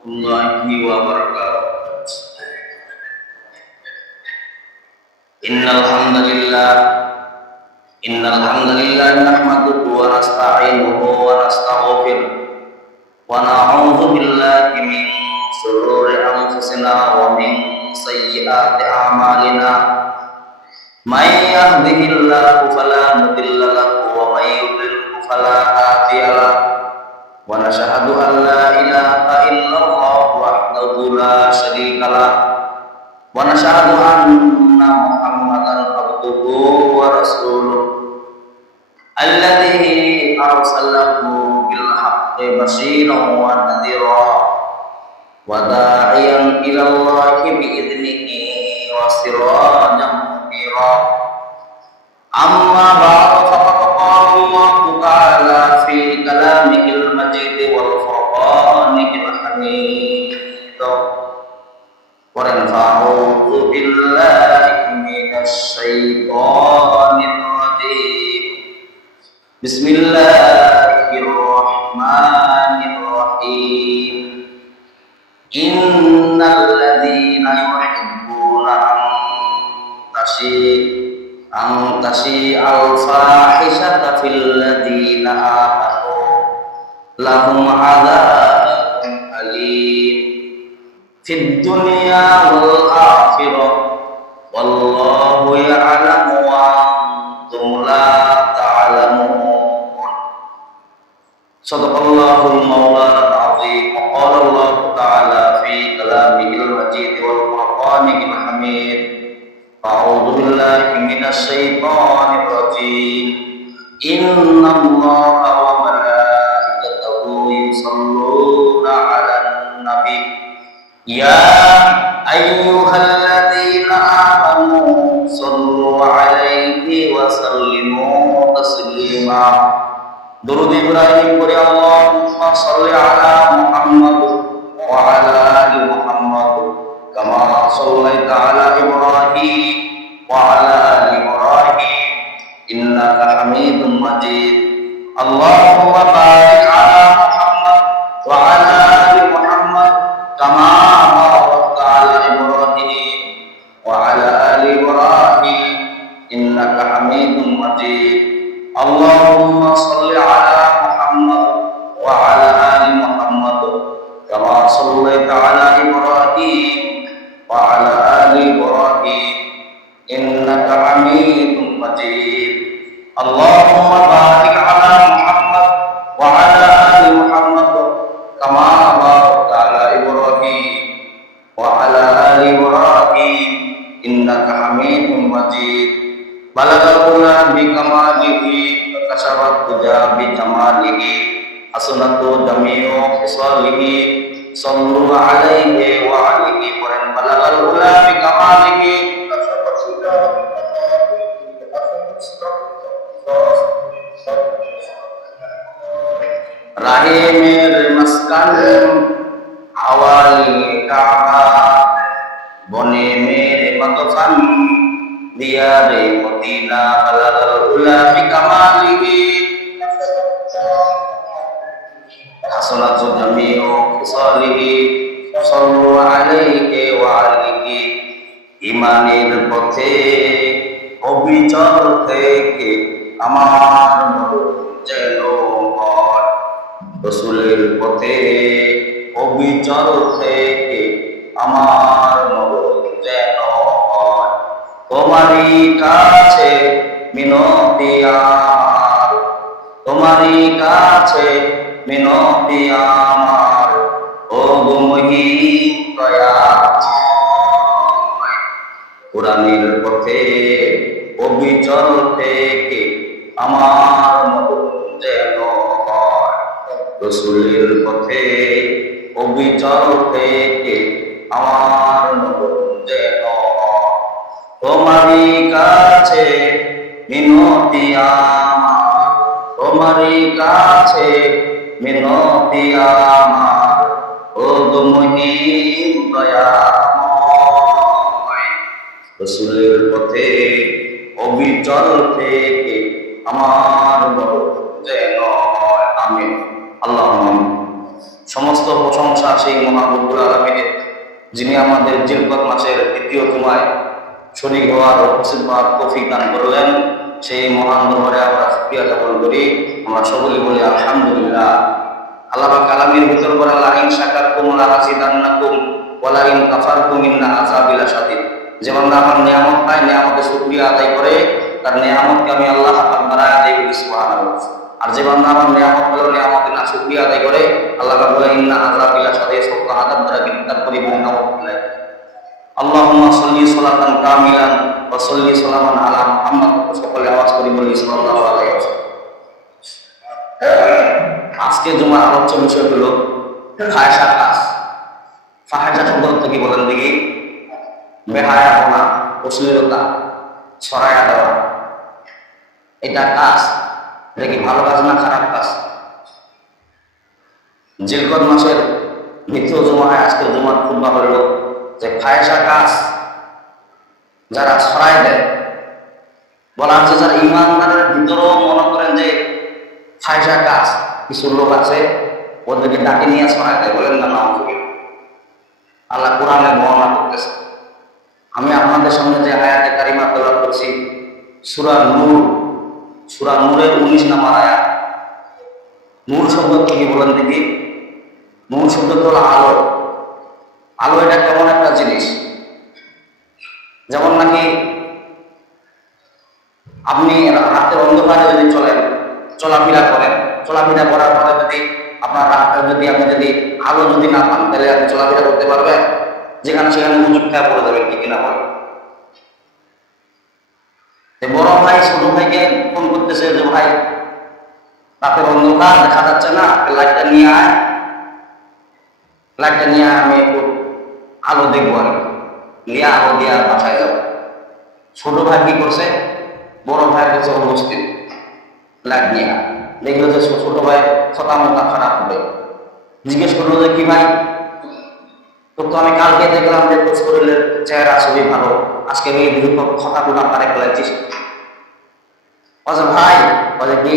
warahmatullahi wabarakatuh. Innal hamdalillah nahmaduhu wa nasta'inuhu wa nastaghfiruh wa na'udzu billahi min shururi anfusina wa min sayyiati a'malina. May yahdihillahu fala mudilla lahu wa may yudlil fala hadiya lahu. Wa nashhadu an la ilaha illallah wahdahu la syarika lah wa nashhadu anna Muhammadan abduhu wa rasuluh alladzi arsalahu bil haqqi basyiran wa nadhira wa da'iyan ila Allahi bi idnihi wa sirajan munira. Amma ba'du faqad qala Allah ta'ala fi kalamihil majid wal furqanil hamid. Wa a'udzu billahi minasy syaithanir rajim. Bismillahirrahmanirrahim. Innal ladzina yuhibbuna an tashi'al fahishata fil ladzina amanu lahum 'adzabun alim fid dunya wal akhirah wallahu ya'lamu wa antum la ta'lamun. Shadaqallahul mawlanal azim. Qala Allah ta'ala fi kalamihil majid wal furqanil hamid. A'udzu billahi minasy syaithanir rajim. Innallaha wa malaikatahu yusholluna 'alan nabi. Ya ayyuhalladzina amanu shallu 'alaihi wa sallimu taslima. Durud Ibrahim qul Allahumma shalli 'ala Muhammad wa 'ala ali Muhammad kama shallaita 'ala Ibrahim wa 'ala ali Ibrahim innaka Hamidum Majid. Allahumma barik 'ala Muhammad wa 'ala ali Muhammad kama barakta 'ala Ibrahim wa 'ala ali Ibrahim innaka Hamidum Majid. Allahumma shalli 'ala Muhammad wa 'ala ali Muhammad kama shallaita 'ala Ibrahim wa 'ala ali Ibrahim innaka Hamidum Majid. Allahumma barik 'ala Muhammad wa 'ala ali Muhammad kama barakta 'ala Ibrahim wa 'ala ali Ibrahim innaka Hamidum Majid. Balagal ula bi kamalihi wa kasarat tuja bi jamalihi hasunatu jami'u khisalihi sallu 'alaihi wa 'alihi wa balagal ula bi kamalihi kasarat tuja rahimir maskan awali ka'bah boni mere matofan diyare mutina balal ula fi kamalihi hasanatu jami'u qisalihi sallu 'alaihi wa 'alihi imanil পথে অবিচল থেকে আমার যেন হয় রাসূলের পথে অবিচল থেকে আমার যেন হয় তোমারই কাছে মিনতি আমার তোমারই কাছে মিনতি আমার ও গো মহিম দয়াময় কোরআনের পথে অবিচল থেকে আমার যেন হয় রাসূলের পথে অবিচল থেকে আমার যেন তোমারই কাছে মিনতি আমার তোমারই কাছে মিনতি আমার ও গো মহিম দয়াময় রাসূলের পথে অবিচল থেকে আমার যেন হয়। আমিন। আল্লাহুম্মা সমস্ত প্রশংসা সেই মহান রব্বুল আলামিনের, যিনি আমাদের জিলকত মাসের দ্বিতীয় জুমায় শরীক হওয়ার উপস্থিত হওয়ার তৌফিক দান করলেন। সেই মহান দরবারে আমরা শুকরিয়া জ্ঞাপন করি। আমরা সকলে বলি আলহামদুলিল্লাহ। আল্লাহ পাক কালামের ভিতর বলেন, লা ইন শাকারতুম লা আযিদান্নাকুম ওয়া লা ইন কাফারতুম ইন্না আযাবি লাশাদীদ। যে বান্দা আমার নিয়ামত পায়, নিয়ামতের শুকরিয়া আদায় করে, তার নিয়ামতকে আমি আল্লাহ পাক বাড়ায় দেই বলি সুবহানাল্লাহ। আর যে বান্দা আমার নিয়ামত পেল, নিয়ামতের না শুকরিয়া আদায় করে, আল্লাহ পাক বলে ইন্না আযাবি লাশাদীদ, সত্য আযাব দ্বারা গ্রেফতার করি বলি নাউযুবিল্লাহ। আল্লাহুম্মা সাল্লি সালাতান কামিলান ওয়া সাল্লি সালামান আলা মুহাম্মাদ। সকলে আওয়াজ করি বলি সাল্লাল্লাহু আলাইহি ওয়াসাল্লাম। আজকে জুমার আলোচ্য বিষয় হলো ফাহিশা কাজ। ফাহিশা শব্দ অর্থ কি বলেন দেখি? বেহায়াপনা, অশ্লীলতা, ছড়ায়া দেওয়া। এটা কাজ, এটা কি ভালো কাজ না খারাপ কাজ? জিলকত মাসের দ্বিতীয় জুমায় আজকের জুমার খুতবা হলো যে ফাহিশা কাজ যারা ছড়ায় দেয়, বলা হচ্ছে যারা ইমানদারের ভিতরেও মনে করেন যে ফাহিশা কাজ, কিছু লোক আছে ওদেরকে ডাকে নিয়ে ছড়ায় দেয়, বলেন না নাউযুবিল্লাহ। আল্লাহ কোরআনে বর্ণনা করতেছে। আমি আপনাদের সামনে যে আয়াতে কারিমা তেলাওয়াত করছি, সূরা নূর, সূরা নূরের 19 নম্বর আয়াত। নূর শব্দ কি বলেন দেখি? নূর শব্দ হলো আলো। আলো এটা কেমন একটা জিনিস, যেমন নাকি আপনি রাতের অন্ধকারে যদি চলাফেরা করেন, চলাফেরা করার পরে যদি আপনার আপনি যদি আলো যদি না পান, তাহলে আপনি চলাফেরা করতে পারবেন? যেখানে সেখানে হুজুর খেয়া পড়ে যাবে, ঠিক কিনা বলেন? বড় ভাই ছোট ভাইকে ফোন করতেছে যে ভাই রাতের অন্ধকার, দেখা যাচ্ছে না, লাইটটা নিয়ে আয়, লাইটটা নিয়ে আমি একটু আলো দেখবো, আর নিয়ে আলো দিয়ে বাসায় যাবো। ছোট ভাই কি করছে? বড় ভাইয়ের কাছে উপস্থিত, লাইট নিয়ে দেখলো যে ছোট ভাই ছটা মোটা খারাপ হবে। জিজ্ঞেস করলো যে কি ভাই, তো আমি কালকে দেখলাম যে তোর শরীরের চেহারা ছবি ভালো, আজকে এই দ্রুত খতা টুটা পারে ফেলাইছিস। ভাই বলে কি,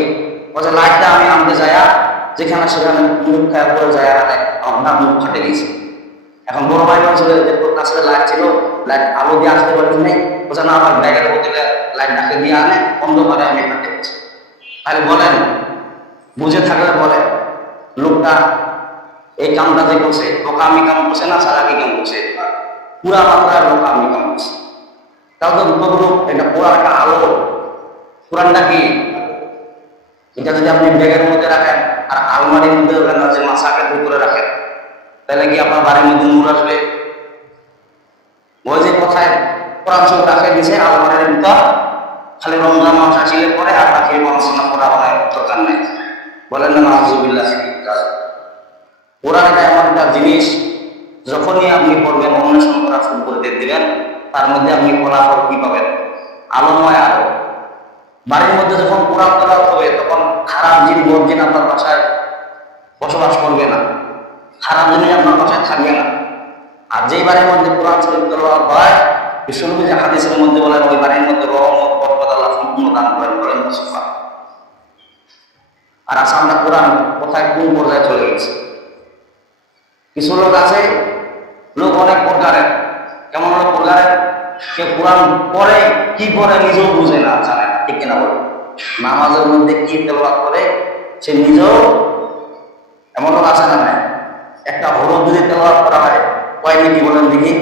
লাইটটা আমি আনতে যায়া যেখানে সেখানে মুখ খায় পড়ে যায়, আমার মুখ ফাটে গেছে। এখন বড় ভাই বলছিল যে তোর কাছে লাইট ছিল, লাইট আলো দিয়ে আসতে পারিস নাই। বলছে না, আমার ব্যাগের মধ্যে লাইট ডাকে দিয়ে আনে, অন্ধকারে আমি হাঁটতে পারছি। তাহলে বলেন, বুঝে থাকলে বলে লোকটা এই কামটা যে করছে, বোকামি কাম করছে না সারাকি কাম করছে? পুরা মাত্রায় বোকামি কাম করছে। তাহলে তো লোক এটা পুরা একটা আলো। কোরআনটা কি? এটা যদি আপনি ব্যাগের মধ্যে রাখেন আর আলমারির মধ্যে যে মাছাকে ভিতরে রাখেন, তাহলে কি আপনার বাড়ির মধ্যে নূর আসবে? ওই যে কোথায় কোরআন শরীফ রাখে দিছে আলমারির ভিতর, খালি রমজান মাস আসলে পরে আর বাকি পড়াশোনা করা হয় দরকার নেই, বলেন না নাউযুবিল্লাহ। কোরআন এটা এমন একটা জিনিস, যখনই আপনি পড়বেন অন্বেষণ করা শুরু করে দিবেন, তার মধ্যে আপনি ফলাফল কি পাবেন? আলোময় আলো। বাড়ির মধ্যে যখন কোরআন তেলাওয়াত হবে, তখন খারাপ জিন বর্জিন আপনার বাসায় বসবাস করবে না, খারাপ জিনিস আপনার বাসায় থাকবে না। আর যেই বাড়ির মধ্যে কোরআন শরীফ তেলাওয়াত হয়, বিশ্বনবী যে হাদিসের মধ্যে বলেন, ওই বাড়ির মধ্যে রহমত বরকত আল্লাহ সম্পূর্ণ দান করেন, বলেন সুবহান। আর আচ্ছা, আমরা কোরআন কোথায় কোন পর্যায়ে চলে গেছে? কিছু লোক আছে, লোক অনেক প্রকারের। কেমন লোক প্রকারের? কেউ কোরআন পড়ে, কি পড়ে নিজেও বুঝে না, জানে না, ঠিক কিনা বলে? নামাজের মধ্যে কি তেলাওয়াত করে সে নিজেও, এমন লোক আছে না? একটা হরফ যদি তেলাওয়াত করা হয়, কয় নেকি বলেন দেখি?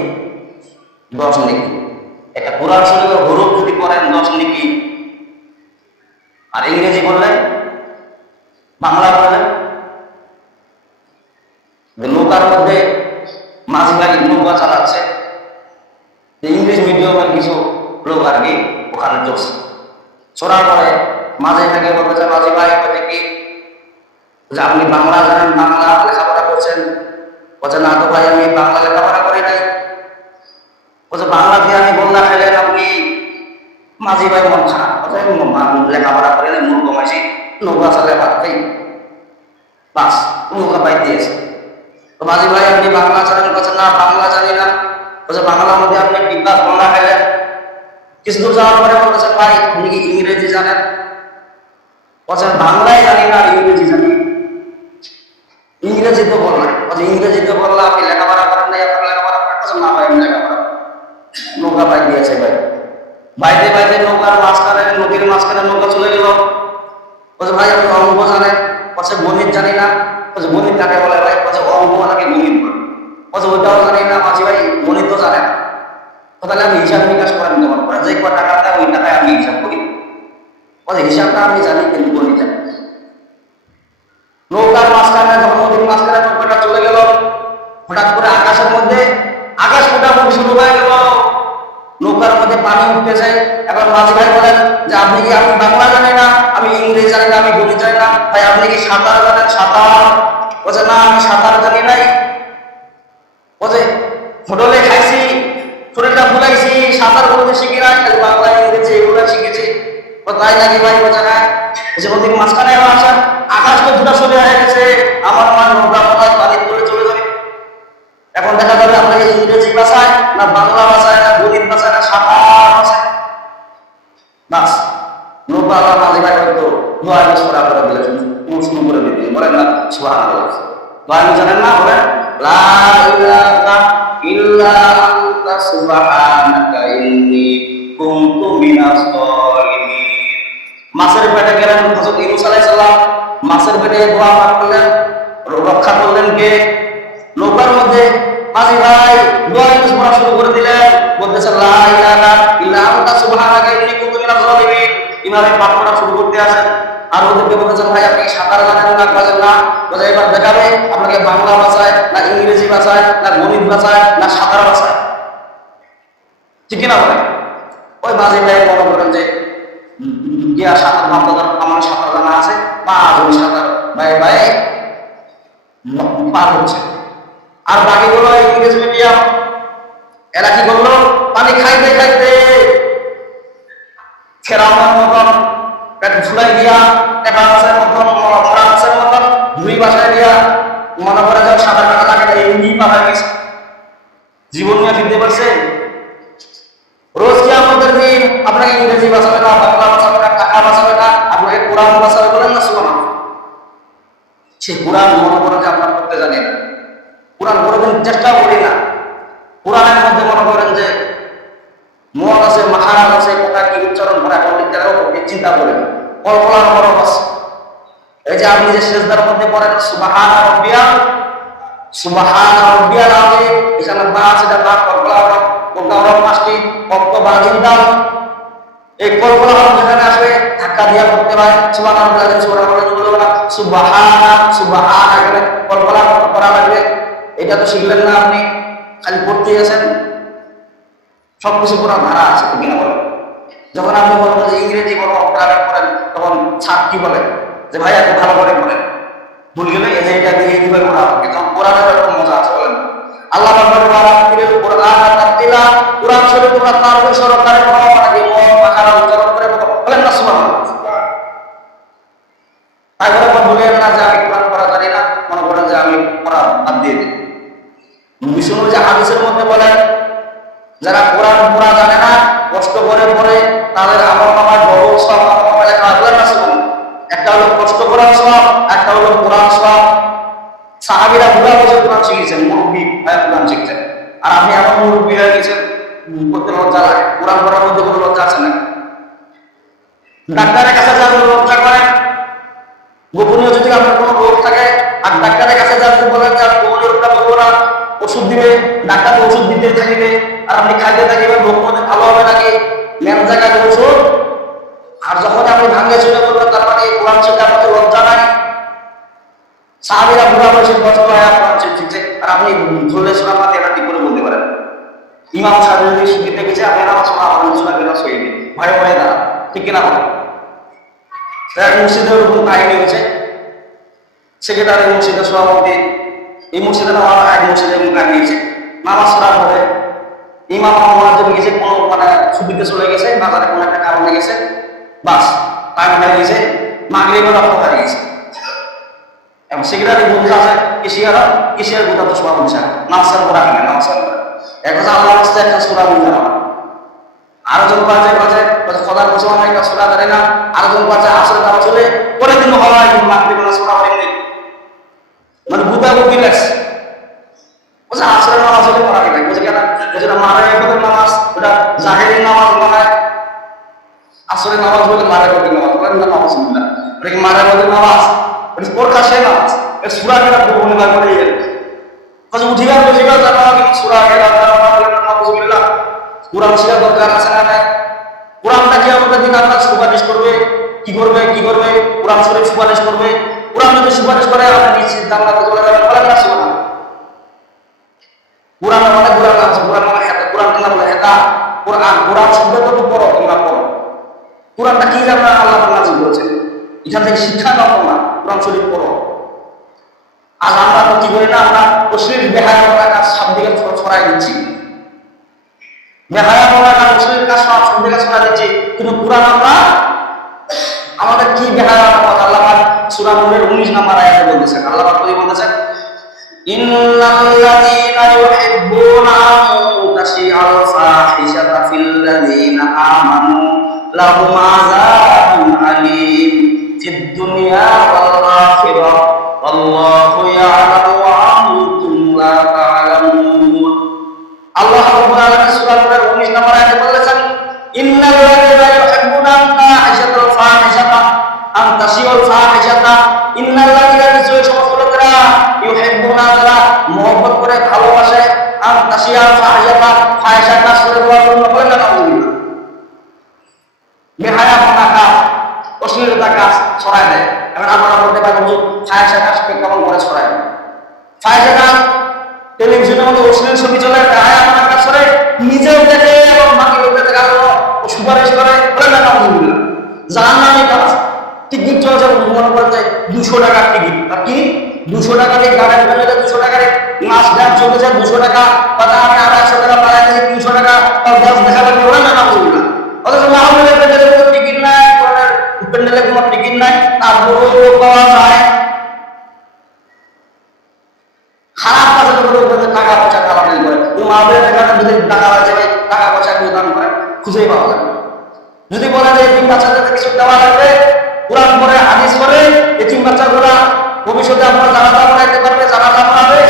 10 নেকি। একটা কোরআন শরীফের হরফ যদি করেন 10 নেকি। আর ইংরেজি বললেন, বাংলা বললেন, নৌকার মধ্যে মাঝি ভাই নৌকা চালাচ্ছে, ইংলিশ মিডিয়ামের কিছু লোক আর কি ওখানে চলছে। ছোড়ার পরে মাঝে থেকে বলতেছে, মাঝি ভাই কি যে আপনি বাংলা জানেন, বাংলা লেখাপড়া করছেন? বলছে না তো ভাই, আমি বাংলা লেখাপড়া করি নাই। বলছে বাংলা দিয়ে আমি বন্যা খেলেন আপনি? মাঝি ভাই মন খারাপ, লেখাপড়া করে নাই, মূর্খ মাসি, নৌকা চালে ভাত খাই, বাস নৌকা পাই দিয়েছে। তো মাঝি ভাই আপনি বাংলা জানেন? বলছে না বাংলা জানি না। বলছে বাংলার মধ্যে আপনি ডিব্বা বন্যা খেলেন? কিছু দূর যাওয়ার পরে বলছে ভাই আপনি কি ইংরেজি জানেন? বলছে বাংলায় জানি না, ইংরেজি জানি। ইংরেজি ইংরেজিতে বললেন, ইংরেজিতে বললে আপনি লেখাপড়া করেন নাই, আপনার লেখাপড়া করতেছেন না ভাই, আমি লেখাপড়া নৌকা পাই দিয়েছে ভাই, বাইতে বাইতে নৌকার মাঝখানে নদীর মাঝখানে নৌকা চলে গেল। বলছে ভাই আপনি অঙ্ক জানেন? বলছে গণিত জানি না। বলছে গণিত কাকে বলে ভাই? বলছে অঙ্ক নাকি গণিত বলে। বলছে ওইটাও জানি না মাঝি ভাই, গণিত তো জানে না। তাহলে আমি হিসাব নিকাশ করেন কেমন করে? যে কয় টাকা দেয় ওই টাকায় আমি হিসাব করি। বলছে হিসাবটা আমি জানি কিন্তু গণিত জানি। নৌকার মাঝখানে যখন নদীর মাঝখানে নৌকাটা চলে গেল, হঠাৎ করে আকাশের মধ্যে আকাশ মোটামুটি শুরু হয়ে গেল, নৌকার মধ্যে পানি উঠতেছে। এখন মাঝি ভাই বলেন যে আপনি কি, আমি বাংলা জানি না, আমি ইংরেজি জানি না, আমি গণিত জানি না, ভাই আপনি কি সাঁতার জানেন? সাঁতার? বলছে না আমি সাঁতার জানি নাই। বলছে হোটেলে খাইছি, শরীরটা ভুলাইছি, সাঁতার করতে শিখি নাই, বাংলা ইংরেজি এগুলো শিখেছি। তাই নাকি ভাই? বলছে হ্যাঁ। বলছে নদীর মাঝখানে আসেন, আকাশ তো দুটা সরে হয়ে গেছে, আমার মা নৌকা মাথায় পানির তলে চলে যাবে। এখন দেখা যাবে আপনাকে ইংরেজি ভাষায় না বাংলা ভাষায় না গণিত ভাষায় না সাঁতার ভাষায়, বাস নৌকা আল্লাহ মাঝে ভাই হয়তো দোয়া করা করে দিলে প্রশ্ন করে দিতে বলেন না সুবহানাল্লাহ। দোয়া জানেন না? বলেন লা ইলাহা ইল্লা আনতা সুবহানাকা ইন্নী কুনতু মিনাজ জালিমিন। মাছের পেটে গেলেন হযরত ইউনূস আলাইহিস সালাম, মাছের পেটে দোয়া পাঠ করলেন, রক্ষা করলেন কে? নৌকার মধ্যে মাঝি ভাই দোয়া পড়া শুরু করে দিলেন, বলতেছে লা ইলাহা ইল্লা আনতা সুবহানাকা ইন্নী কুনতু মিনাজ জালিমিন। ইমামে পাঠ করা শুরু করতে আসেন, আর ওদেরকে বলতেছেন ভাই আপনি সাঁতার জানেন না? বলেন না। বলে এবার দেখাবে আপনাকে বাংলা ভাষায় না ইংরেজি ভাষায় না গণিত ভাষায় না সাঁতার ভাষায়, ঠিক কিনা বলে? ওই মাঝি ভাই মনে করেন যে গিয়া সাঁতার ভাবতে আমার সাঁতার জানা আছে বা আধুনিক সাঁতার ভাই ভাই পার হচ্ছে। আর বাকিগুলো ইংরেজি মিডিয়াম, এরা কি করলো? পানি খাইতে খাইতে ফেরাউনের মতন পেট ঝুলাই দিয়া, টেকা মাছের মতন, মরা মাছের মতন দুই বাসায় দিয়া মনে করে যে সাঁতার কাটা লাগে না, এমনি পার হয়ে গেছে। জীবন নিয়ে ফিরতে পারছে? রোজ কি আমাদের দিন আপনাকে ইংরেজি ভাষাবে না, বাংলা ভাষাবে না, টাকা ভাষাবে না, আপনাকে কোরআন ভাষাবে বলেন না সুবহানাল্লাহ। সে কোরআন মনে করে যে আপনার করতে জানি না, কোরআন কোনোদিন চেষ্টা করি না। কোরআনের মধ্যে মনে করেন যে মন আছে, মাহারাজ আছে, কথা কি উচ্চারণ করা চিন্তা করেন, কল্পনার বরফ আছে। এই যে আপনি যে সেজদার মধ্যে পড়েন সুবহান রাব্বিয়াল, সুবহান রাব্বিয়াল আযীম, এখানে বা আছে, বা কল্পনার পাঁচটি কত বাজিন দাও, এই কল্পনার যেখানে আসবে ধাক্কা দিয়া করতে হয় সুবহান রাব্বিয়াল আযীম, সুবহান সুবহান, এখানে কল্পনা করা লাগবে। এটা তো শিখলেন না আপনি, খালি পড়তেই আছেন। সবকিছু পুরো ধারা আছে, ঠিক না বলেন? যখন আপনি বলবেন যে ইংরেজি বড় অক্ষরে পড়েন, তখন ছাত্র কি বলেন যে ভাই এত ভালো করে পড়েন, ভুল গেলে এই যে এটা দিয়ে এইভাবে পড়া হবে। তখন কোরআনের একটা মজা আছে, বলেন আল্লাহ পাকের কোরআন তারতিলা, কোরআন শরীফ তোমরা তারবির সহকারে পড়ো, নাকি মন মাখারা উচ্চারণ করে পড়ো, বলেন না সুবহানাল্লাহ। তাই বলে বলেন না যে আমি কোরআন পড়া জানি না, মনে করেন যে আমি পড়া বাদ দিয়ে দিই। বিষ্ণু যে হাদিসের মধ্যে বলেন যারা কোরআন পড়া জানে না, কষ্ট করে পড়ে, তাদের আমলনামায় বড় সওয়াব আমলনামায় লেখা হয়, বলেন না সুবহানাল্লাহ। একটা হলো কষ্ট করার সওয়াব, একটা হলো কোরআন সওয়াব। সাহাবীরা বুড়া বসে কোরআন শিখেছেন, মুরব্বি হয়ে কোরআন শিখছেন, আর আপনি এমন মুরব্বি হয়ে গেছেন করতে লজ্জা লাগে। কোরআন পড়ার মধ্যে কোনো লজ্জা আছে না? ডাক্তারের কাছে যান, লজ্জা করেন। গোপনীয় যদি আপনার কোনো রোগ থাকে আর ডাক্তারের কাছে যান, বলেন যে গোপনীয় রোগটা বলবো না, ওষুধ দিবে, ডাক্তার ওষুধ দিতে থাকিবে, আর আপনি খাইতে থাকিবেন, রোগ মধ্যে ভালো হবে নাকি? মেন জায়গায় ওষুধ। আর যখন আপনি ভাঙ্গে চলে বলবেন তার মানে কোরআন শিখতে আপনাদের লজ্জা নাই। সাহাবীরা বুড়া বয়সে কষ্ট হয় কোরআন শিখছে, আর আপনি ধরলে শোনা পাতে এটা ঠিক করে বলতে পারেন। ইমাম সাহেব যদি শিখতে গেছে আপনি নামাজ পড়া আপনার শোনা কেন সই দিন, ভয়ে ভয়ে দাঁড়া, ঠিক কিনা বলেন? মসজিদের ওরকম কাহিনী হয়েছে, সেক্রেটারি মসজিদের সভাপতি, এই মসজিদে নামাজ আগে মসজিদে কাহিয়েছে, নামাজ পড়ার পরে ইমাম আমার জন্য গেছে, কোনো মানে ছুটিতে চলে গেছে, বাজারে কোনো একটা কারণে গেছে, বাস টাইম হয়ে গেছে, মাগরিবের রক্ত হয়ে গেছে। এবং সেক্রেটারি বলতে আছে কিসিয়ার গোটা তো সভা বলছে নামাজের পড়া কিনা নামাজের পড়া এক কথা আল্লাহ রাস্তা একটা সুরা বলতে আমার আরেকজন বাজে খোদার মুসলমান একটা সুরা জানে না, আরেকজন বাজে আসলে তারা চলে পরে দিন হয় মাগরিবের সুরা হয়নি। মানে গুতাগুতি লাগছে। বলছে আসরের নামাজ হলে পড়া গেলে বলছে কেন, যেটা মারায়াতের নামাজ ওটা জাহেরের নামাজ মনে হয়, আসরের নামাজ বলে মারায়াতের নামাজ বলেন না, নামাজ বুঝলাম এটা কি মারায়াতের নামাজ, এটা প্রকাশের নামাজ, এটা সূরা কেনা ভূমি না করে বলছে উঠিবার বসিবার জানা কিন্তু সূরা কেনা নামাজ বুঝলাম। কোরআন শিখার দরকার আছে না নাই? কোরআনটা কি আমাদের দিন আপনার সুপারিশ করবে, কি করবে কি করবে, কোরআন শরীফ সুপারিশ করবে। কোরআন যদি সুপারিশ করে আমরা নিশ্চিত জান্নাতে চলে যাবেন, বলেন না সুবহানাল্লাহ। কোরআন মানে কোরআন আছে, কোরআন মানে হেতা, কোরআন না বলে হেতা, কোরআন কোরআন শব্দ তো পড়ো, তোমরা পড়ো। কোরআনটা কি জানা আল্লাহ নাযিল করেছেন, এখান থেকে শিক্ষা নাও তোমরা, কোরআন শরীফ পড়ো। আজ আমরা তো কি করি না, আমরা অশ্লীল বেহায়া কাজ সব দিকে ছড়াই দিচ্ছি, বেহায়া কাজ অশ্লীল কাজ সব দিকে ছড়াই দিচ্ছি, কিন্তু কোরআন আমরা আমাদের কি বেহায়া কথা আল্লাহ সূরা নূরের 19 নম্বর আয়াতে বলতেছেন। আল্লাহ পাক বলতেছেন ইন্নাল্লাযীনা ইউহিব্বুনা আন তাশিআল ফাহিশাতা ফিল্লাযীনা আমানু লাহুম আযাবুন আলীম ফিদ দুনিয়া ওয়াল আখিরাহ ওয়াল্লাহু ইয়া'লামু ওয়া আনতুম লা তা'লামুন। আল্লাহ রাব্বুল আলামিন সূরা নূরের 19 নম্বর আয়াতে বলেছেন ইন্নাল্লাযীনা ইউহিব্বুনা আন তাশিআল ফাহিশাতা, ইন্নাল্লাযীনা নিশ্চয় সমস্ত লোকেরা ইউহিব্বুনা যারা মহব্বত করে ভালোবাসে, আন তাশিআল ফাহিশাতা ফাহিশা কাজ করে দেওয়ার জন্য বলেন না আল্লাহ বেহায়া মনা কাজ অশ্লীলতা কাজ ছড়ায় দেয়। এখন আপনারা বলতে পারেন যে ফাহিশা কাজকে কেমন করে ছড়ায় দেয়? ফাহিশা কাজ টেলিভিশনের মধ্যে অশ্লীল ছবি চলে, বেহায়া মনা কাজ করে, নিজেও দেখে এবং বাকি লোকদের কাছে সুপারিশ করে, বলেন না আলহামদুলিল্লাহ। জাহান্নামী কাজ টিকিট চলছে, মনে করেন যে 200 টাকার টিকিট, আর কি 200 টাকা দিয়ে গাড়ি বেরোলে 200 টাকার মাস ড্যাম চলে যায় 200 টাকা, বা আমি 250 টাকা পাড়ায় দিয়ে 300 টাকা তার গ্যাস দেখা লাগবে, বলেন না আলহামদুলিল্লাহ। অথচ মাহমুদের প্যান্ডেলে কোনো টিকিট নাই, প্যান্ডেলে কোনো টিকিট নাই, তারপরেও পাওয়া যায়। খারাপ কাজের উপরে টাকা পয়সা কামাই করে, মাহমুদের টাকা যদি টাকা আছে ভাই টাকা পয়সা কেউ দান করে খুঁজেই পাওয়া যাবে। যদি বলে যে এতিম বাচ্চাদের কিছু দেওয়া লাগবে, কোরআন পড়ে হাদিস পড়ে এতিম বাচ্চাগুলা ভবিষ্যতে আপনারা জানাজা পড়াইতে পারবে, জানাজা পড়াবে,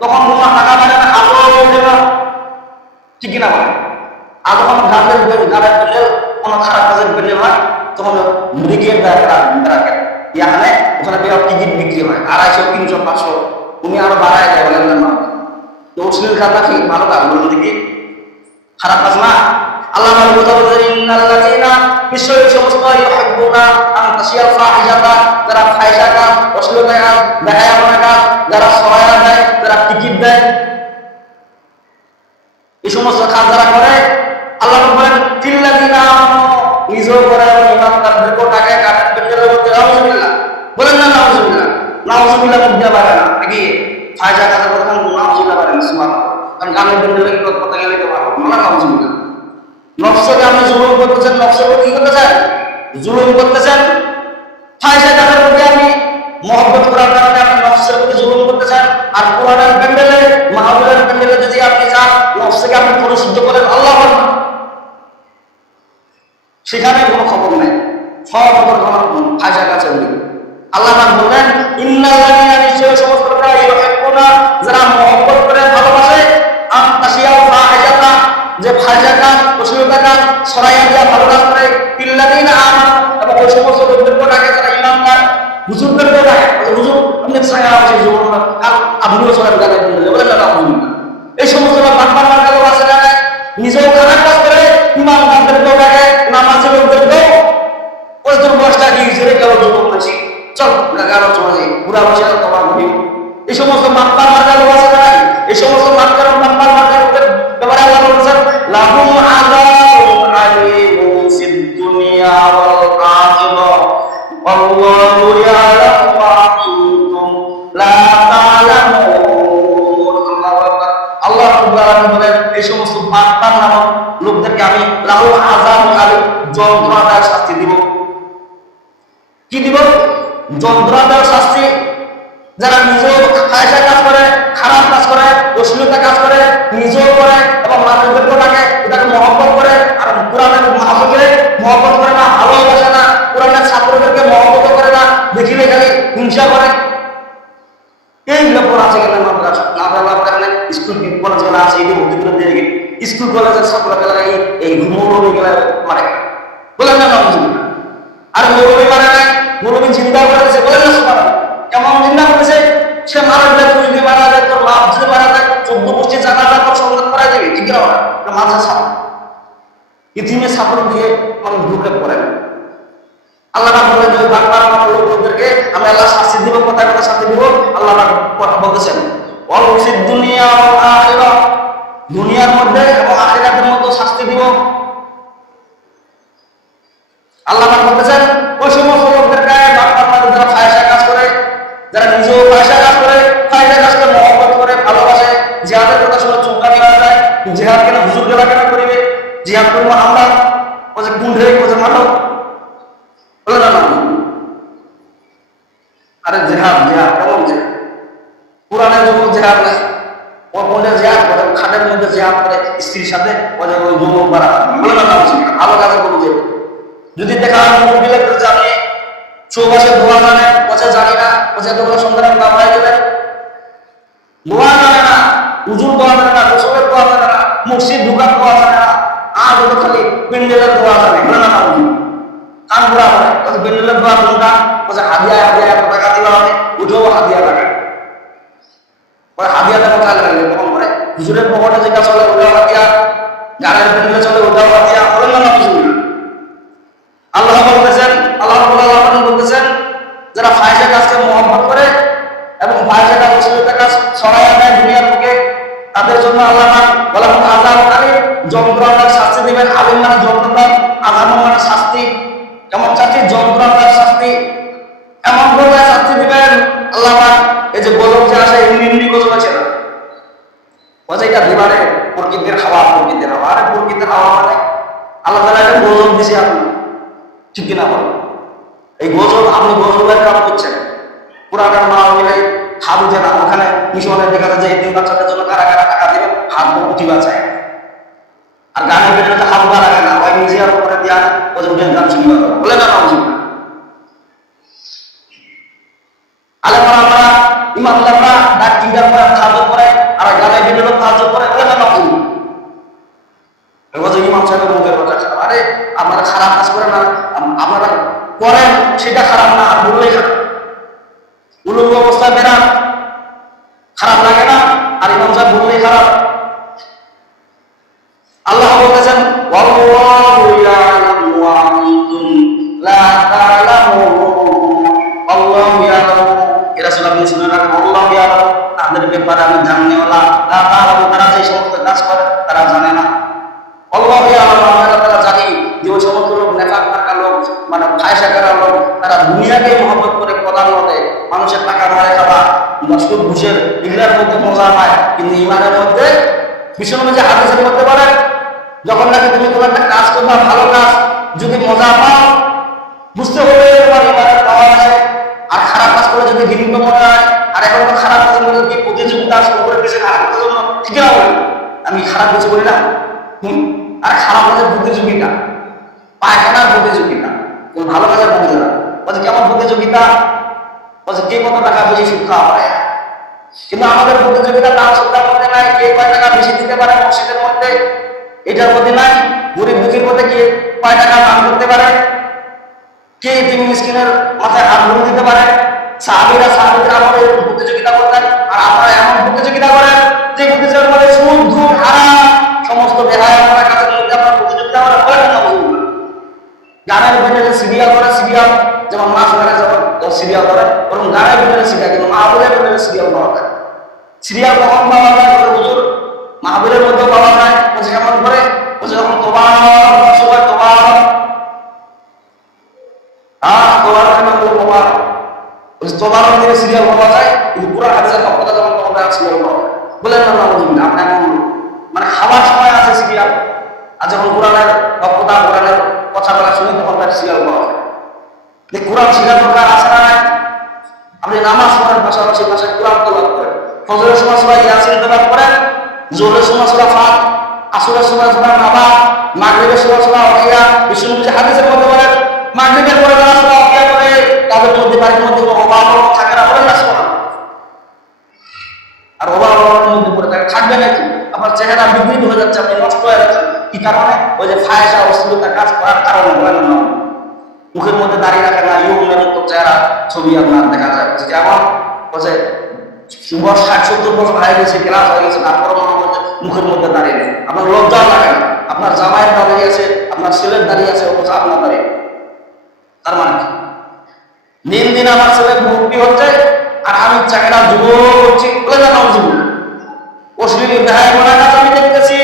তখন তোমার টাকা পাবে না, আলো দেবে, ঠিক কিনা বলে। আর তখন গানের পেলে কোনো খারাপ কাজের পেলে হয়, তখন ব্রিগেড বেড়াকে ইয়ানে ওখানে বেরোর টিকিট বিক্রি হয় 250, 300, 500, উনি আরো বাড়ায় দেয়, বলেন না তো অশ্লীল কাজটা কি ভালো কাজ বলুন দেখি, খারাপ কাজ না। আল্লাহ কথা বলছেন ইন্নাল্লাযীনা নিশ্চয়ই সমস্ত ইউহিব্বুনা আন তাশিআল ফাহিশাতা যারা ফাহিশা কাজ অশ্লীলতা কাজ বেহায়া মনা কাজ যারা সহায়তা দেয়, যারা টিকিট দেয়, এই সমস্ত কাজ যারা করে আল্লাহ বলেন ফিল্লাযীনা আমানু নিজেও করে এবং ইমানদারদেরকেও টাকা কাটেন পেটের মধ্যে, নাউযুবিল্লাহ বলেন না নাউযুবিল্লাহ। নাউযুবিল্লাহ মুদ্রা পারে না নাকি ফাহিশা কাজের কথা নাউযুবিল্লাহ পারে না, সুবহানাল্লাহ। কারণ গানের পেটের কথা গেলে তো ভালো না, নাউযুবিল্লাহ। নফসকে আপনি জুলুম করতেছেন, নফসকে কি করতেছেন? জুলুম করতেছেন। ফাহিশা কাজের প্রতি আপনি মহব্বত করার কারণে আপনি নফসের প্রতি জুলুম করতেছেন। আর কোরআনের প্যান্ডেলে মাহফিলের প্যান্ডেলে যদি আপনি যান, নফসকে আপনি পরিশুদ্ধ করেন, আল্লাহু আকবার, সেখানে কোনো খবর নেই, সব খবর ফাহিশা কাজ হবে। আল্লাহ পাক বলেন ইন্নাল্লাযীনা নিশ্চয় সমস্ত লোকেরা ইউহিব্বুনা যারা মহব্বত করে ভালোবাসে, আন তাশিআল ফাহিশাতা যে ফাহিশা কাজ অশ্লীলতা কাজ ছড়াইয়া দেওয়া ভালো কাজ করে, ফিল্লাযীনা আমানু এবং ওই সমস্ত লোকদেরকে ডাকে যারা ঈমানদার, হুজুরদেরকে ডাকে, হুজুর আপনি ছায়া আছে জীবন আর আপনিও চলেন গানে বলেন না আলহামদুলিল্লাহ। এই সমস্ত বাটপার মার্কালো আছে না, নিজেও খারাপ কাজ করে, ঈমানদারদেরকেও ডাকে, নামাজি লোকদেরকেও, ওই তোর বয়সটা কি ছেড়ে কেউ যুবক নাছি চল গাগারো চলে যাই বুড়া বসে তোমার ঘুরি, এই সমস্ত বাটপার মার্কালো আছে না, এই সমস্ত বাটপার মার্কালোদের ব্যাপারে আল্লাহ বলেছেন লাহুম আযাবুন আলীমুন ফিদ দুনিয়া ওয়াল আখিরাহ ওয়াল্লাহু ইয়ালামু ওয়া আনতুম লা তা'লামুন। আল্লাহ রাব্বুল আলামিন বলেন এই সমস্ত বাটপার নামক লোকদেরকে আমি লাহুম আযাবুন আলীম যন্ত্রণাদায়ক শাস্তি দিব। কি দিব? যন্ত্রণাদায়ক শাস্তি। যারা নিজেও ফাহিশা কাজ করে, খারাপ কাজ করে, অশ্লীলতা কাজ করে, নিজেও করে এবং মানুষদেরকেও ডাকে, এটাকে মহব্বত করে, আর কোরআনের মাহফিলে মহব্বত করে না, ভালোবাসে না, কোরআনের ছাত্রদেরকে মহব্বত করে না, দেখিলে খালি হিংসা করে। কলেজগুলো আছে এই ভর্তি করে দিয়ে গেলে স্কুল কলেজের ছাত্রগুলো এই মৌলবী গুলা মারে বলেন না আলহামদুলিল্লাহ। আর মৌলবী মারে নাই, মৌলবী চিন্তা করেছে বলেন না সুবহানাল্লাহ। কেমন চিন্তা করেছে? সে মারা যায়, তুই যদি মারা যায়, তোর বাপ যদি মারা যায়, 14 গোষ্ঠী জানাজা তোর সন্ধান করা যাবে, ঠিক না? মাথা ছাত্র ইতিমে ছাত্র দিয়ে মানুষ ঢুকে পড়ে। আল্লাহ বলেন যে বাংলার লোকদেরকে আমি আল্লাহ শাস্তি দিব, কোথায় কোথায় শাস্তি দিব আল্লাহ বলতেছেন দুনিয়া আখিরাহ, দুনিয়ার মধ্যে এবং আখিরাতের মধ্যে শাস্তি দিব। আল্লাহ বলতেছেন ওই সমস্ত লোকদেরকে যারা ফায়সা কাজ করে, যারা নিজেও ফায়সা কাজ করে, ফায়সা কাজকে মহব্বত করে, ভালোবাসে, জিহাদের কথা শুনে চুপকানি হয়ে যায়, জিহাদ কেন হুজুর গেলা কেন করিবে, জিহাদ করবো আমরা, ও যে কুণ্ঠে ও যে মানব বলে না। আরে জেহাদ জেহাদ কেমন জেহাদ? কোরআনের যুগ জেহাদ নাই। ও বলে জেহাদ করে, খাটের মধ্যে জেহাদ করে স্ত্রীর সাথে বলে ওই যুবক বাড়া বলে না ভালো কাজে বলবো যে যদি দেখা মোবাইলে জানে চৌবাসে দোয়া জানে, বসে জানি না, বসে তোমরা সন্তানের বাবা হয়ে গেলে দোয়া জানে না, উজুর দোয়া জানে না, গোসলের দোয়া জানে না, মসজিদ ঢুকার দোয়া জানে না, আর ওদের খালি পেন্ডেলের দোয়া জানে বলে না কান ঘোরা হয়। পেন্ডেলের দোয়া কোনটা? বলছে হাদিয়া হাদিয়া এত টাকা দিলে হবে, উঠেও হাদিয়া লাগায়, হাদিয়াটা কোথায় লাগালে তখন করে হুজুরের পকেটে যেটা চলে ওটাও হাদিয়া, গানের পেন্ডেলে চলে ওটাও হাদিয়া, বলেন না হুজুর। আল্লাহ বলতেছেন, আল্লাহ বলতেছেন যারা ফায়সা কাজকে মহব্বত করে এবং ফায়সা কাজ অশ্লীলতা কাজ ছড়াইয়া দেয় দুনিয়ার বুকে, তাদের জন্য আল্লাহ বলা আল্লাহ যন্ত্রণার শাস্তি দিবেন। আলিম মানে যন্ত্রণা, আজাম মানে শাস্তি। কেমন শাস্তি? যন্ত্রণার শাস্তি, এমন ভাবে শাস্তি দিবেন আল্লাহ। এই যে গজব যে আসে এমনি গজব আছে না, বলছে এটা দিবারে প্রকৃতির হাওয়া, প্রকৃতির হাওয়া। আরে প্রকৃতির হাওয়া মানে আল্লাহ তাআলা একটা গজব দিছে আপনি, ঠিক কিনা বল? এই গজব আপনি গজবের কাম করছেন। পুরাটার মা মিলে হাত উঠে না, ওখানে মিশনের দেখা যায় যে 3 বাচ্চাদের জন্য কারা কারা টাকা দেবেন, হাত উঠি বাঁচায়। আর গানের ভিতরে হাত বা লাগে না, ওই নিজের উপরে দিয়া গজবের গান শুনবে বলে না আলহামদুলিল্লাহ। আলেমারা ইমামদাররা ডাক কিংডার করে সাহায্য করে, আর গানের ভিতরে সাহায্য করে বলে না আলহামদুলিল্লাহ। ইমাম সাহেবের মুখের কথা খারাপ। আরে আপনারা খারাপ কাজ করেন না, আপনারা করেন সেটা খারাপ না, আর বললেই খারাপ। উলঙ্গ অবস্থায় বেরান খারাপ লাগে না, আর ইমাম সাহেব বললেই খারাপ। আল্লাহ বলতেছেন ওয়াল্লাহু ইয়ালামু ওয়া আনতুম লা তা'লামুন, আল্লাহু ইয়ালামু। এরা রাসূল আপনি শুনে রাখেন, আল্লাহু ইয়ালামু, তাদের ব্যাপারে আমি জানেওয়ালা, লা তা'লামু, তারা যে সমস্ত কাজ করে তারা জানে না। আল্লাহু ইয়ালামু, আমরা জানি যে ওই সমস্ত লোক নেফাক থাকা লোক, মানে ফায়সা করা লোক, তারা দুনিয়াকে মহব্বত করে প্রদান মতে মানুষের টাকা মারে খাওয়া, সুদ ঘুষের এগুলোর মধ্যে মজা পায়, কিন্তু ইমানের মধ্যে বিশ্বনবী যে হাদিসের মধ্যে বলেন যখন নাকি তুমি কোনো একটা কাজ করবা, ভালো কাজ যদি মজা পাও, বুঝতে হবে তোমার ইমানের পাওয়া আছে। আর খারাপ কাজ করে যদি ঘৃণিত মনে হয়, আর এখন তো খারাপ কাজের মধ্যে কি প্রতিযোগিতা শুরু করে দিয়েছে খারাপ কাজের জন্য, ঠিক না বলি? আমি খারাপ কিছু বলি না, আর খারাপ কাজের প্রতিযোগিতা, পায়খানার প্রতিযোগিতা, কোন ভালো কাজের প্রতিযোগিতা। বলছে কেমন প্রতিযোগিতা? বলছে কে কত টাকা বেশি সুদ খাওয়া পারে। কিন্তু আমাদের প্রতিযোগিতা দান সত্তার মধ্যে নাই, কে কয় টাকা বেশি দিতে পারে মসজিদের মধ্যে, এটার মধ্যে নাই। গরিব দুঃখীর মধ্যে কে কয় টাকা দান করতে পারে, কে তিন মিসকিনের মাথায় হাত ধরে দিতে পারে। সাহাবীরা সাহাবীদের আমাদের প্রতিযোগিতা করতেন, আর আপনারা এমন প্রতিযোগিতা করেন যে প্রতিযোগিতার মধ্যে সুদ ঘুষ হারাম সমস্ত বেহায়াপনা কাজের মধ্যে আপনারা প্রতিযোগিতা করেন না। গানের ভিতরে সিরিয়াল করে, সিরিয়াল যেমন মাছ ধরে যখন সিরিয়াল করে, ওরকম গানের ভিতরে সিরিয়াল, কিন্তু মাহবুলের ভিতরে সিরিয়াল পাওয়া যায়। সিরিয়াল কখন পাওয়া যায়? হুজুর মাহবুলের মধ্যে পাওয়া যায়। বলছে কেমন করে? বলছে যখন তোমার সময় তোমার তোমার মধ্যে সিরিয়াল পাওয়া যায়, কিন্তু পুরো হাদিসের কথা যখন তোমার সিরিয়াল পাওয়া যায়। বলেন না আলহামদুলিল্লাহ। আপনি এমন মানে খাবার সময় আছে সিরিয়াল, আর যখন কোরআনের বক্তৃতা, কোরআনের কথা বলা শুনি তখন তার সিরিয়াল পাওয়া যায়। কোরআন শিখার দরকার আছে না নাই? আপনি নামাজ পড়েন, পাশাপাশি ভাষায় কোরআন তেলাওয়াত করেন। ফজরের সময় সূরা ইয়াসিন তেলাওয়াত করেন, জোহরের সময় সূরা ফাত, আসরের সময় সূরা নাবা, মাগরিবের সময় সূরা ওয়াকিয়া। বিশ্বনবী হাদিসের মধ্যে বলেন মাগরিবের পরে যারা সূরা ওয়াকিয়া করে তাদের মধ্যে বাড়ির মধ্যে অভাব থাকে না, বলেন না সুবহানাল্লাহ। আর অভাব মধ্যে পড়ে থাকবে নাকি? আপনার চেহারা বিকৃত হয়ে যাচ্ছে, আপনি নষ্ট হয়ে যাচ্ছেন। কি কারণে? ওই যে ফায়সা অশ্লীলতা কাজ করার কারণে বলেন না। মুখের মধ্যে দাঁড়িয়ে রাখে না, ইউমের মতো চেহারা ছবি আপনার দেখা যায়। যেমন বলছে 60-70 বছর হয়ে গেছে, ক্লাস হয়ে গেছে, তারপরে মুখের মধ্যে দাঁড়িয়ে নেই। আপনার লজ্জা লাগে না? আপনার জামাইয়ের দাঁড়িয়ে আছে, আপনার ছেলের দাঁড়িয়ে আছে, অথচ আপনার দাঁড়িয়ে। তার মানে দিন দিন আমার ছেলে মুক্তি হচ্ছে আর আমি চাকরা যুব করছি, বলে জানা উচিত। অশ্লীল দেখায় মনে কাজ আমি দেখতেছি,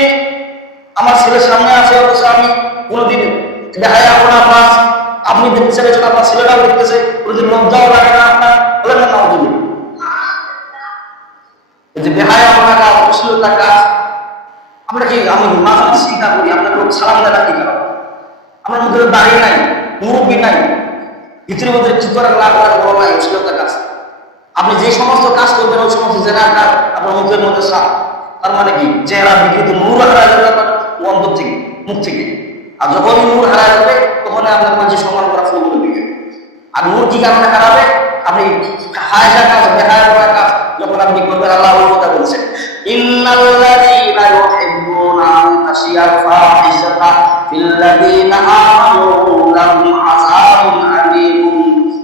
আমার ছেলের সামনে আছে, অথচ আমি কোনোদিন দেখায় আপনার পাস আপনি দেখতেছেন, আপনার ছেলেরাও দেখতেছে, কোনোদিন লজ্জাও লাগে না আপনার, বলে জানা উচিত। যে বেহায় আমরা কাজ, অশ্লীলতা কাজ, আমরা কি আমি মাঝে মাঝে স্বীকার করি, আপনার লোক সালাম দেয় কি কারণ? আমার মধ্যে দাঁড়িয়ে নাই, মুরব্বী নাই, ভিতরের মধ্যে কি করে লাভ বড় নাই, অশ্লীলতা কাজ। আপনি যে সমস্ত কাজ করবেন ওই সমস্ত জেনার কাজ আপনার মুখের মধ্যে সাপ। তার মানে কি? চেহারা বিকৃত, নূর হারায় যাবে আপনার অন্তর থেকে, মুখ থেকে। আর যখনই নূর হারায় যাবে তখন আপনার মাঝে সম্মান করা শুরু করে দিবে। আর নূর কি কারণে হারাবে? আপনি হায়সা কাজ, বেহায়া করা কাজ যখন আপনি করবেন, আল্লাহ ওই কথা বলছেন, ইন্নাল্লাযীনা ইউহিব্বুনা আন তাশিয়াল ফাহিশাতা ফিল্লাযীনা আমানু লাহুম আযাবুন আলীমুন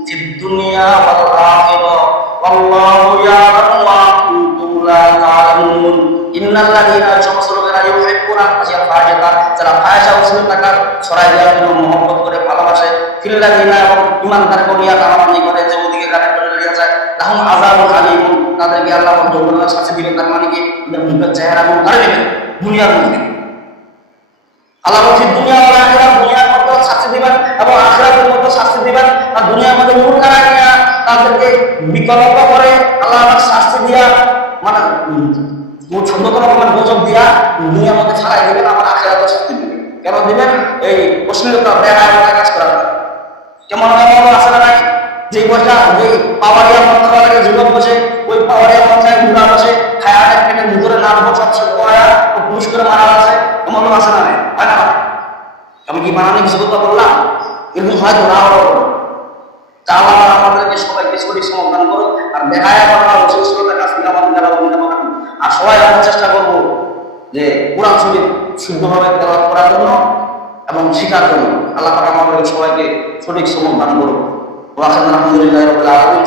ফিদ দুনিয়া ওয়াল আখিরাহ ওয়াল্লাহু ইয়া'লামু ওয়া আনতুম লা তা'লামুন। ইন্নাল্লাযীনা সমস্ত লোকেরা ইউহিব্বুনা আন তাশিয়াল ফাহিশাতা, যারা ফাহিশা অশ্লীলতা কাজ ছড়ায় দেওয়ার জন্য মহব্বত করে, ভালোবাসে, ফিল্লাযীনা এবং ঈমানদার করিয়া তামান্নি করে, যে ওদিকে কানেক্ট করে নিয়ে যায়, লাহুম আযাবুন আলীমুন, তাদেরকে আল্লাহ যন্ত্রণার শাস্তি দিবেন। তার মানে কি? মুখের চেহারা গুলো ধরে নেবেন দুনিয়ার মধ্যে। আল্লাহ বলছে দুনিয়া ওয়াল আখিরাত, দুনিয়ার মধ্যে শাস্তি দিবেন এবং আখিরাতের মধ্যে শাস্তি দিবেন। আর দুনিয়ার মধ্যে নূর কারায় নিয়ে তাদেরকে বিকল্প করে আল্লাহ শাস্তি দিয়া, মানে ছোট রকমের গজব দিয়া দুনিয়ার মধ্যে ছাড়াই দেবেন, আমার আখিরাতে শাস্তি দিবেন। কেন দিবেন? এই অশ্লীলতা বেহায়া কাজ করার। কেমন আছে না নাই? যে বসা যে পাওয়ারিয়া মন খাওয়া লাগে, যুবক বসে ওই পাওয়ারিয়া মন খায়, ঘুরা বসে খায়া পেটের ভিতরে নামবো সবচেয়ে পড়া ও পুরুষ করে মারা আছে, এমন আছে না নাই? হয় না? আমি কি বানানো কিছু কথা বললাম? এরকম হয়তো না হলো। আল্লাহ আমাদেরকে সবাইকে সঠিক সমাধান করো। আর বেহায়া করা অশ্লীলতা কাজ থেকে আমাদের আর সবাই আমরা চেষ্টা করবো যে কোরআন শরীফ শুদ্ধভাবে তেলাওয়াত করার জন্য এবং শিখার জন্য। আল্লাহ আমাদের সবাইকে সঠিক সমাধান করো। আলহামদুলিল্লাহ রাব্বিল আলামিন।